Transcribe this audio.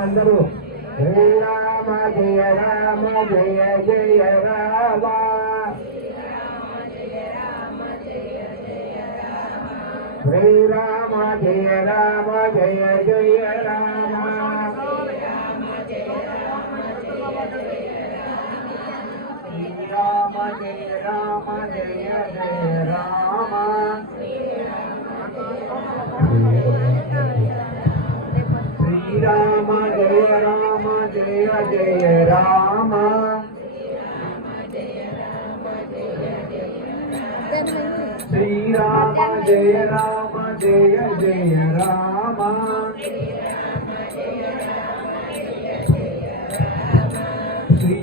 అందరూ శ్రీరామ జయ రామ జయ జయ రామ శ్రీరామ జయ రామ జయ జయ రామ శ్రీరామ జయ రామ జయ రామ జయ జయ రామ శ్రీరామ జయ రామ జయ జయ రామ శ్రీరామ జయ రామ జయ జయ రామ